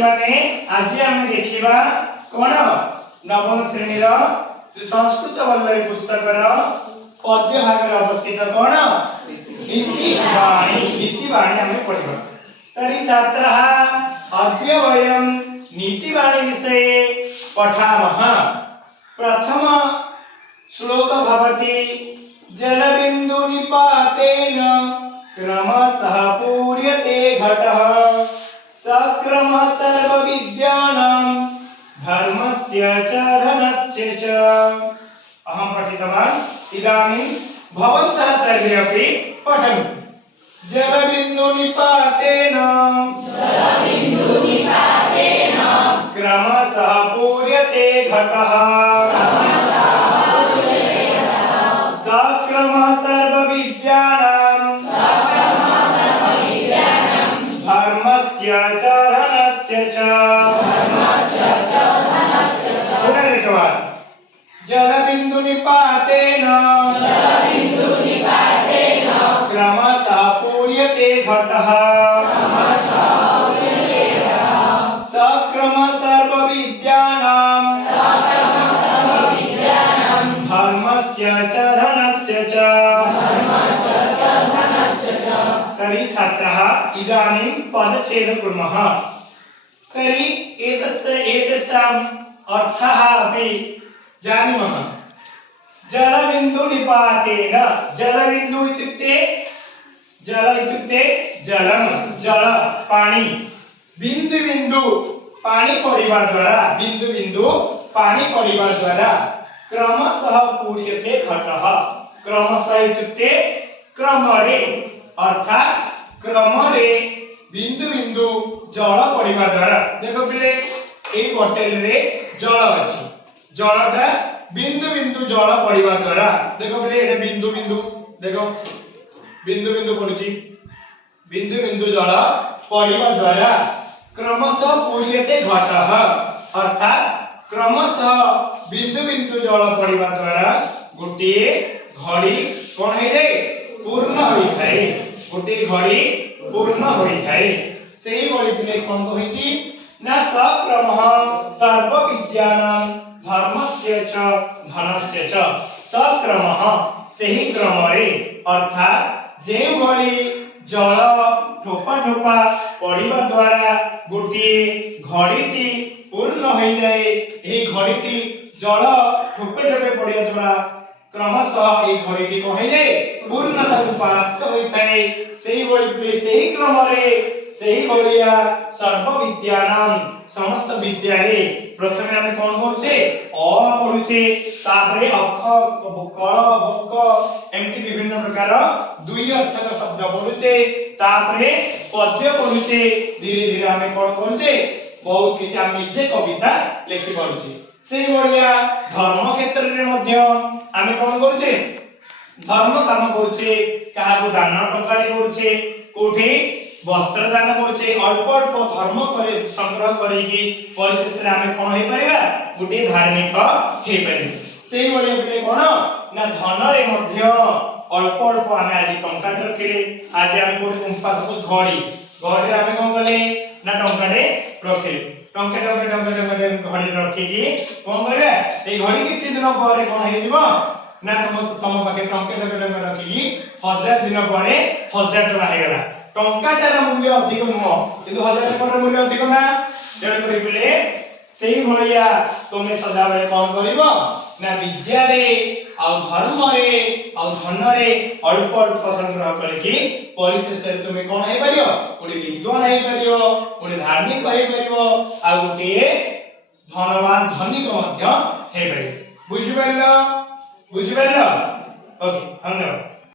माने आज आम देखा कौन नवम श्रेणी संस्कृत वल्लरी पुस्तक पद्य भाग अवस्थित कौन नीतिवाणी आम पढ़ा। तरी छात्र अद्य वयं नीतिवाणी विषय पठामः। प्रथम श्लोक भवति जलबिंदु निपातेन क्रमशः पूर्यते घटः सक्रम सर्व विद्यानां धर्मस्य च धनस्य च। अहं पठितवान् इदानीं भवन्तः सर्वे अपि पठन्तु। जलबिंदु निपातेन क्रमशः पूर्यते घटः सक्रम सर्व विद्यानां धर्मस्य च धनस्य च। पुनरेकवार जलबिंदु निपातेन क्रमशः पूर्यते घटः सक्रम सर्व विद्यानां धर्मस्य च धनस्य च। तर्हि छात्राः इदानीं पदच्छेदं कुर्मः। तर्हि एतस्याम् अर्थः अपि जानीमः। जलबिंदु निपातेन जलबिंदु इत्युक्ते जलं जल पानी बिंदु बिंदु पानी पड़िबा द्वारा क्रमशः पूर्यते घटः। क्रमशः इत्युक्ते क्रमरे अर्थात क्रमरे बिंदु बिंदु जल पड़िबा द्वारा। देखो पिले ए बोतल रे जल अछि जलटा बिंदु बिंदु जल पड़िबा द्वारा देखो पिले एटा बिंदु बिंदु देखो बिंदु बिंदु पड़ुची बिंदु बिंदु जल पड़िबा द्वारा क्रमशः पूर्यते घटः अर्थात क्रमशः बिंदु बिंदु जल पड़िबा द्वारा गोटे घड़ी कोन हे जाय पूर्ण होई थाए। गोटे घड़ी पूर्ण होई थाए। सेही बळी पिले कोन कहिची ना सक्रमः सर्व विद्यानां धर्मस्य च धनस्य च। सक्रमः सेही क्रमरे अर्थात जे भली जल ठोपा ठोपा पड़िबा द्वारा गोटे घड़ीटी पूर्ण हो जाए। ए घड़ीटी जल ठोपे ठोपे पड़िया द्वारा क्रमशः ए घड़ीटी को हो जाए पूर्णता प्राप्त होई थाए। सेही बळी सेही क्रमरे सेही बळिया सर्व विद्यानां समस्त विद्या रे प्रथमे हम कोन करछे अ पढुछे तापरे अख कळ भक एमति विभिन्न प्रकार दुई अर्थक शब्द पढुछे तापरे पद्य पढुछे धीरे धीरे हम कोन करछे बहुत किछ हम निजे कविता लिखि पढुछे। सेही बळिया धर्म क्षेत्र रे मध्य हम कोन करछे धर्म काम करछे काहाको दान टंकाडी करछे कोठी वस्त्र दान करछे अल्प अल्प धर्म करे संग्रह करिकि परिशेष रे हम कोन होई परिबा गुटे धार्मिक हे परिबा। सेही बळिया पिले कोन ना धन रे मध्य अल्प अल्प हम आज टंका रखिले आज हम कोठी कुंपा को घड़ी रे हम कोन गले ना टंकाडे रखिले टंके घड़ी रखिकि कोन करबा ए घड़ी किछि दिन पर कोन हे जिवो ना तुम पाखे टंके रखिकि 1000 दिन पर 1000 टका हे गला। टंकाटार मूल्य अधिक नुह किंतु 1000 टकार मूल्य अधिक ना जण करि पिले सेही भलिया तुमे सदा बेले कोन करिवो ना विद्या रे आ धर्म रे आ धन रे अल्प अल्प संग्रह करके परिशेष रे तुमे कोन हे परियो कोडी विद्वान हे परियो कोडी धार्मिक हे परियो आ गोटे धनवान धनिक मध्य हे परियो। बुझि परलो ओके धन्यवाद।